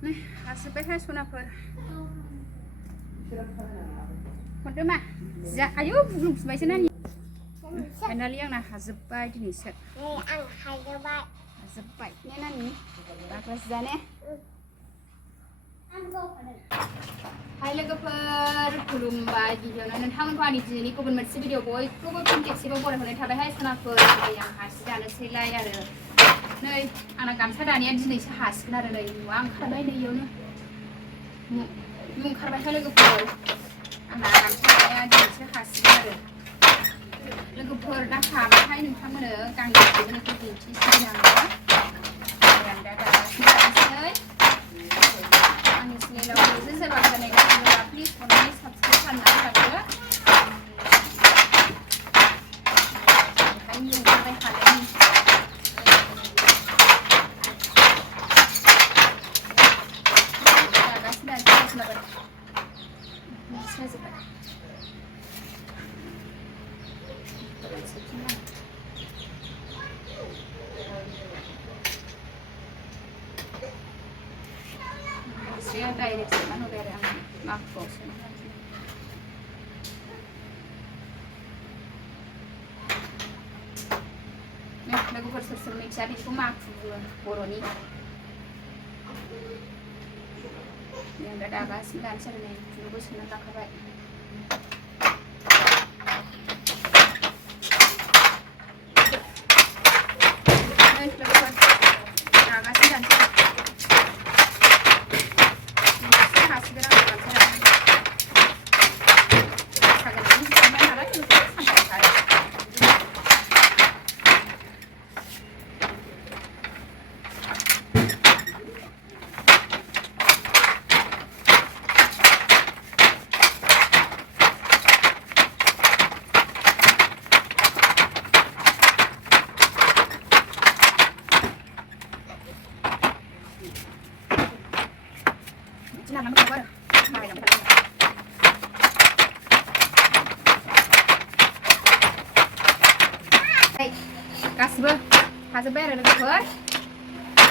nih hasilnya sunafer hordो मा जा आयु belum sebaiknya nani finally yang nah hazebay dinisa ang hazebay hazebay ini nani baklas zane Hai लोगोफोर खुलुमबाय गिबियावनो नोंथांमोनखौ आंनि दिनैनि गुबुन मोनसे भिडिअ बयखौबो फिन खेबसेबाव बरायहरनाय थाबायहाय सनाफोर दिनै आं हासि जानोसैलाय आरो नै आंना गामसा दानाया दिनैसो हासिगोन आरो नै मुवा ओंखारबाय नै इयावनो मु ओंखारबायहाय लोगोफोर आंना गामसा दानाया दिनैसो हासिगोन आरो लोगोफोर दा हाबाथाय नोंथांमोननो गांसे दिहुननायखौ दिन्थिसै आङो आं दा दागासिनो थानोसै आंनि चेनेलाव नोंसोर सोरबा गोदानै गासिबो प्लिज अननानै साबस्क्राइब खालामनानै लादो ओंखायनो ओंखारबाय थानायनि दागासिनो खोनाबाय मिथिनाजोब्बाय saya direct sama dari ang makro nah lagu bersel mencari itu makro boroni yang ada kasih dan sering juga senang tak baik Jangan lupa गासिबो हाजोब्बाय आरो लोगोफोर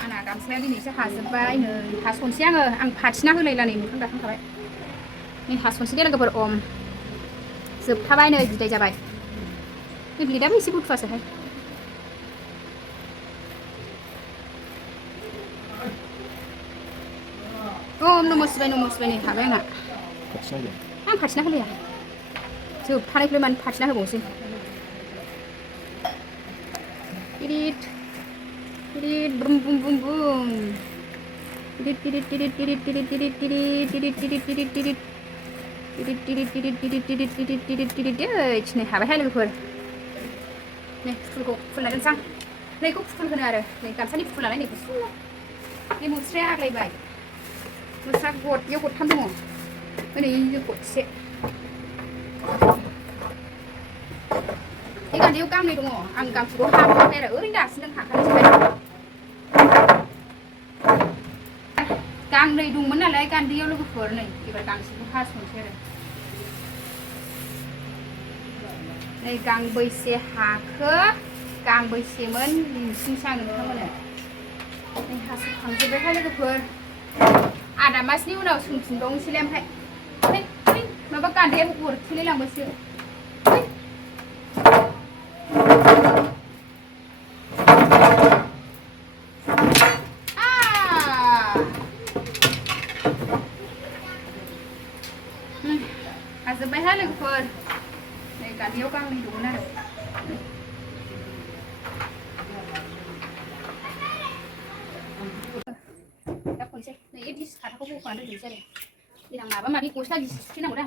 आंना गामसाया दिनैसो हाजोब्बाय नै हासनसै आं फाथिना होलायला नै मोखां दाखांखाबाय नै हासनसै लोगोफोर जोबथाबाय नै बिदाय जाबाय नै ब्लेडाबो एसे बुथुवासोहाय नमो शिबाय नै हाबाय आंना आं फाथिना होलाया जोबथानायखौलाय मानो फाथिना होबावसै Tidit, tidit, brum brum brum brum. Tidit, tidit, tidit, tidit, tidit, tidit, tidit, tidit, tidit, tidit, tidit, tidit, tidit, tidit, tidit, tidit, tidit, tidit, tidit. Nih, habai logoफोर. Nih, फुलखौ फुलना दोनसां. नैखौ फुल होनो आरो नै गामसानि फुल लानाय नैखौ फुल. नै मुस्राया आग्लायबाय. मुस्रा गदयाव गदथाम दङ. ओरै गदसे. 이 간디요 깡리 동어 안 감추고 하고 해라 어린 다스는 가까이 깡리 동문 나라에 간디요 로그 포르네 이걸 강시고 하손세래 네 강보이세 하크 강보이세면 링싱상은 하면은 네 하스 강제배 하려고 볼 아다마스니 우나우 숨순동 실렘 해 마바 간디에 우르 틀리랑 버스 Hazır bayar logoफोर नै गादियाव गांनै दंमोन आरो दा खनसे नै दिस खाथाखौ बख'नानै दोननोसै आरो देनां माबा माबि गस्ला गिजि सुथेनांगौ दा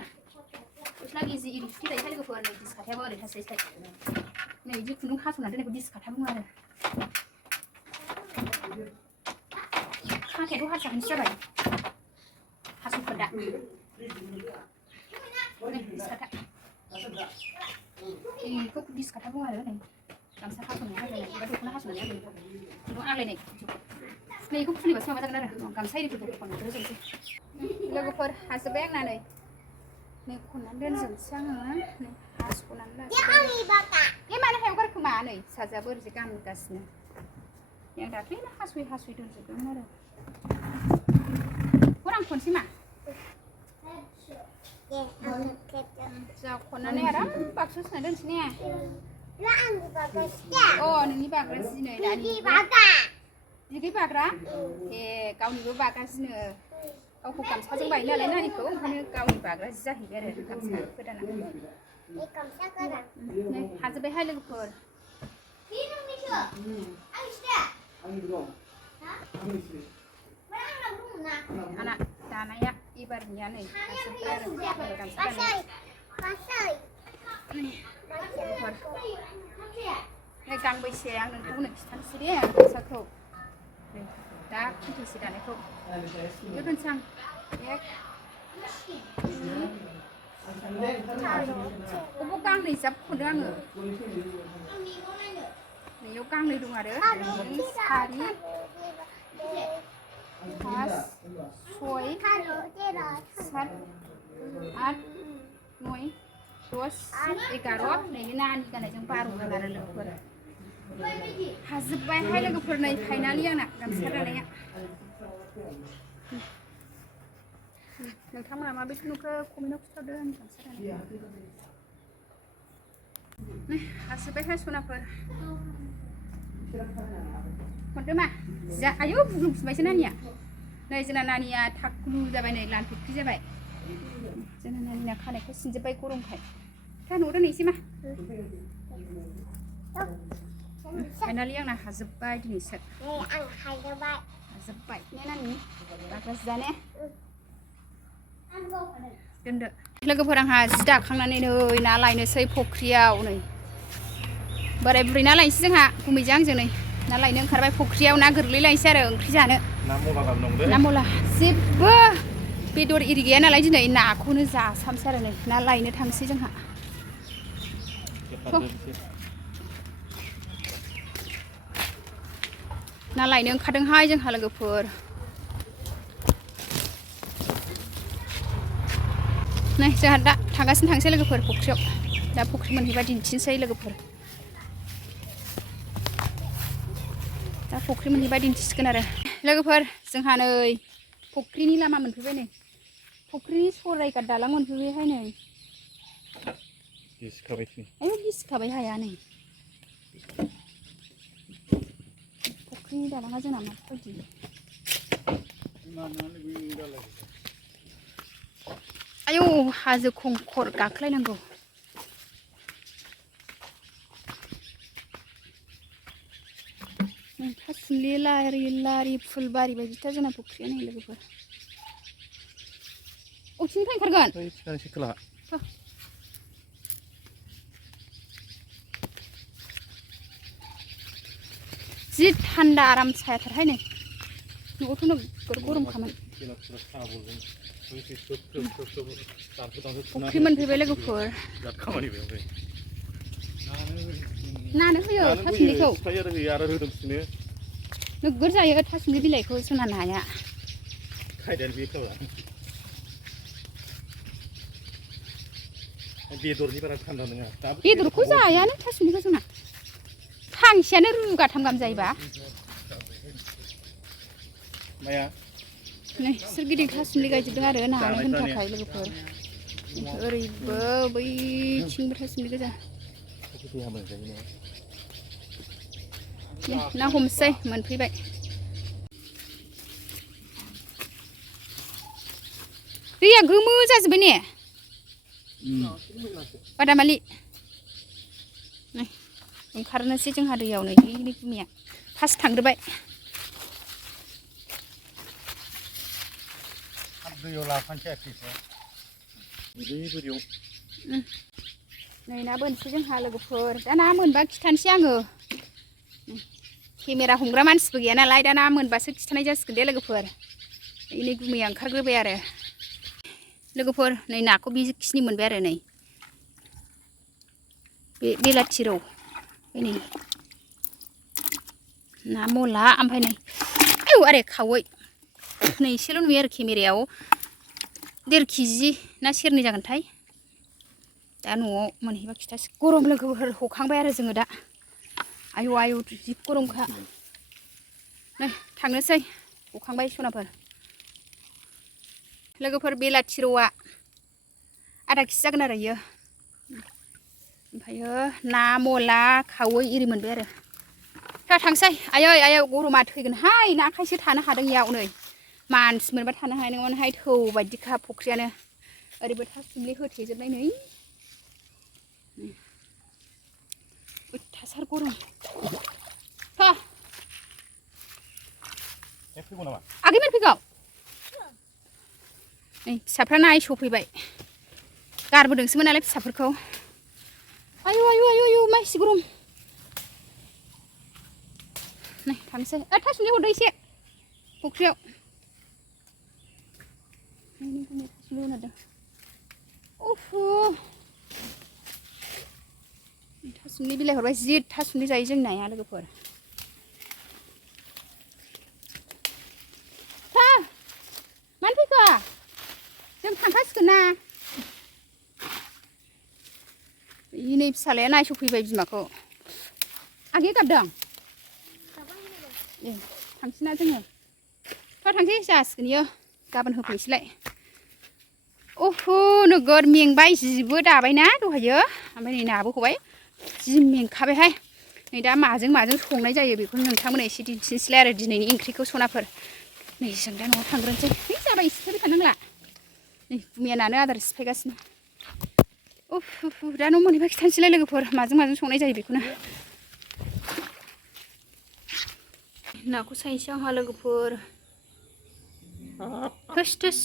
गस्ला गिजि इरि सुथेजायो लोगोफोर नै दिस खाथायाबो ओरै थास्लाय नै बिदि खुन्दुं हास'नानै दोननायखौ दिस खाथा बुङो आरो खाथायाथ' हारसाखौसो जाबाय हास'खोन्दा Discata. Ini kok discata bukan ada nih. Kamsa hasilnya ada nih. Baru kena hasilnya ada nih. Itu ada nih. Nih kok ini bahasa apa ada? Kamsa ini tuh bukan terus sih. लोगोफोर हाजोब्बाय आंना नै नै खननानै दोनजोबनोसै आङो नै हास'नानै लासै बे मानो हायाव गारखोमा नै फिसाजोआबो ओरैजे गानगासिनो आं दाख्लैनो हास'यै दोनजोबदोंमोन आरो थांसै मा जा खननानै आराम बाक्सु सोना दोनसै ने अ नोंनि बाग्रा जिनै दानि बिगै बाग्रा ए गावनिबो बागासिनो गावखौ गामसाजों बायो नालाय नानिखौ ओंखायनो गावनि बाग्रा जि जाहैबाय आरो गामसा गोदाना नै हाजोब्बायहाय लोगोफोर आंना दानाया एबारनिया नै हाजोब्बाय आरो गामसा दानाया नै गांबैसे आं नोंथांमोननो खिथानोसै दे गामसाखौ दा खुन्थिसे दानायखौ बेयाव दोनसै आं अबाव गांनै जाब खनदों आङो नैयाव गांनै दं आरो सारि पास सय सात आठ नय दस एगार' नैबे नानि गाननायजों 12 आरो लोगोफोर हाजोब्बायहाय लोगोफोर नै फाइनालि आंना गामसा दानाया नोंथांमोना माबायदि नुखो कमेन्टआव खिथादो आंनि गामसा दानाया हाजोब्बायहाय सनाफोर हरदो मा जा आयौ बुग्लुंफिनबायसो नानिया नै जोंना नानिया थाखुलु जाबाय नै लानफेक्रि जाबाय जोंना नानिया खानायखौ सिनजोब्बाय गरमखाय गानहरदो नै एसे मा फाइनालि आंना हाजोब्बाय दिनैसो हाजोब्बाय ने नानि बाग्रा जिया ने दोनदो लोगोफोर आंहा जि दाखांनानै नै ना लायनोसै फुख्रियाव नै बोराय बुरै ना लायनोसै जोंहा गुमैजों आंजों नै ना लायनो ओंखारबाय फुख्रियाव ना गोरलैलायनोसै आरो ओंख्रि जानो ना मला जेबो बेदर एरि गैया नालाय दिनै नाखौनो जासामसै आरो नै ना लायनो थांसै जोंहा ना लायनो ओंखारदोंहाय जोंहा लोगोफोर नै जोंहा दा थांगासिनो थांसै लोगोफोर फुख्रियाव दा फुख्रि मोनहैबा दिन्थिनोसै लोगोफोर दा फुख्रि मोनहैबा दिन्थिसिगोन आरो लोगोफोर जोंहा नै फुख्रिनि लामा मोनफैबाय नै फुख्रिनि सरायघाट दालां मोनफैबायहाय नै गिसिखाबाय हाया नै फुख्रिनि दालाङा जोंना माबायदि आयौ हाजो खंखर गाखोलायनांगौ थासुमलि लारि लारि फुलबारि बायदिथार जोंना फुख्रिया नै लोगोफोर अबेथिंनिफ्राय ओंखारगोन जि थान्दा आराम सायाथारहाय नै न'आवथ' नोगोर गरमखामोन फुख्रि मोनफैबाय लोगोफोर नानो होयो थासुमलिखौ नोगोर जायो थासुमलि बिलाइखौ जोंना नाया बेदरखौ जायानो थासुमलिखौ जोंना फांसेयानो रुगाथाम गाहाम जायोबा नै सोरगिदिं थासुमलि गायजोबदों आरो नानो होनो थाखाय लोगोफोर ओरैबो बैथिंबो थासुमलि गोजा ना हमसै मोनफैबाय दैया गोमो जाजोब्बाय ने बादामालि नै ओंखारनोसै जोंहा दैयाव नै गुमिया फार्स्ट थांग्रोबाय नै ना बोनसै जोंहा लोगोफोर दा ना मोनबा खिथानोसै आङो केमेरा हमग्रा मानसिबो गैया नालाय दा ना मोनबासो खिथानाय जासिगोन दे लोगोफोर नै गुमैया ओंखारग्रोबाय आरो लोगोफोर नै नाखौ बेखिनि मोनबाय आरो नै बे बेलाथि रौ नै ना मला ओमफ्राय नै आयौ आरे खावै नै एसेल' नुयो आरो केमेरायाव 1.5 केजि ना सेरनै जागोनथाय दा न'आव मोनहैबा खिथासै गरम लोगोफोर हखांबाय आरो जोङो दा आयौ आयौ जि गरमखा नै थांनोसै हखांबाय सनाफोर लोगोफोर बेलाथि रौआ आधा केजि जागोन आरो इयो ओमफ्रायो ना मला खावै इरि मोनबाय आरो था थांसै आयै गरमा थैगोनहाय ना आखायसो थानो हादों इयाव नै मानसि मोनबा थानो हानाय नङामोनहाय थौ बायदिखा फुख्रियानो ओरैबो थासुमलि होथेजोबनाय नै अयथासार गरम था आगै मोनफैगौ नै फिसाफ्रा नायस'फैबाय गारबोदोंसोमोन नालाय फिसाफोरखौ आयु माइसि गरम नै थांसै थासुमलि हरदो एसे फुख्रियाव थासुमलि हरदों थासुमलि बिलाइ हरबाय जि थासुमलि जायो जों नाया लोगोफोर था मानो फैखो जों थांखासिगोन ना नै फिसालाया नायस'फैबाय बिमाखौ आगैया गाबदों ए थांसैना जोङो थांसै जासिगोन इयो गाबोन होफैनोसैलाय नोगोद मेंबाय जिबो दाबायना दहायो ओमफ्राय नै नाबो हबाय जि मेंखाबायहाय नै दा माजों संनाय जायो बेखौनो नोंथांमोना एसे दिन्थिनोसैलाय आरो दिनैनि ओंख्रिखौ सनाफोर नै जों दा न'आव थांग्रोनोसै है जाबाय एसे थाबाय थानांला नै गुमियानानो आदार सिफायगासिनो दा न' मोनहैबा खिथानोसैलाय लोगोफोर माजों संनाय जायो बेखौनो नाखौ सायनोसै आंहा लोगोफोर थोस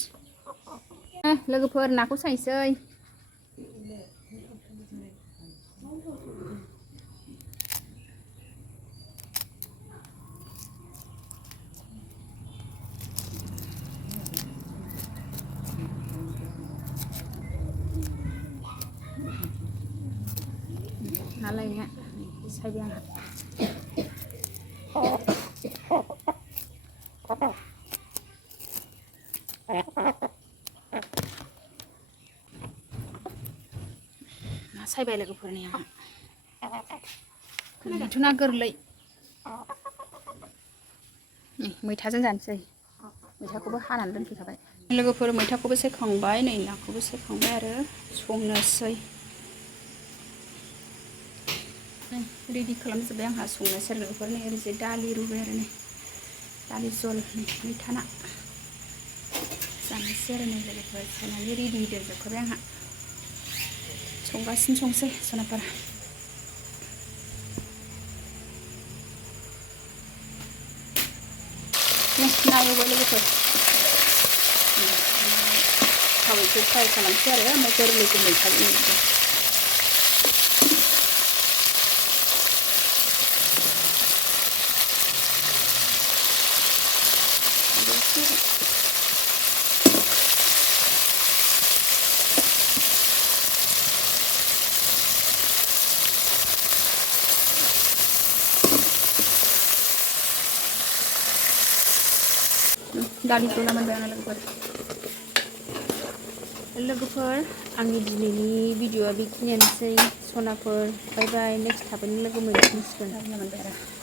लोगोफोर नाखौ सायनोसै ना लायनाया सायबाय आंहा ना सायबाय लोगोफोरनि आंहा खोनादोंथ' ना गोरलै मैथाजों जानोसै मैथाखौबो हानानै दोनफैखाबाय लोगोफोर मैथाखौबो सेखांबाय नै नाखौबो सेखांबाय आरो संनोसै रेडि खालामजोब्बाय आंहा संनोसै लोगोफोर नै ओरैजाय दालि रुबाय आरो नै दालि जल मैथा ना जानोसै आरो नै लोगोफोर संनानै रेडि दोनजोबखाबाय आंहा संगासिनो संसै सनाफोर ना एवबाय लोगोफोर खावैखौ फ्राय खालामसै आरो ओमफ्राय गोरलै खालामो दालि जला मोनबाय आंना लोगोफोर आंनि दिनैनि भिडिअआ बेखिनियानोसै सनाफोर बाय बाय नेक्स्ट थाबैनो लोगो मोनफिनसिगोन मोनबाय आरो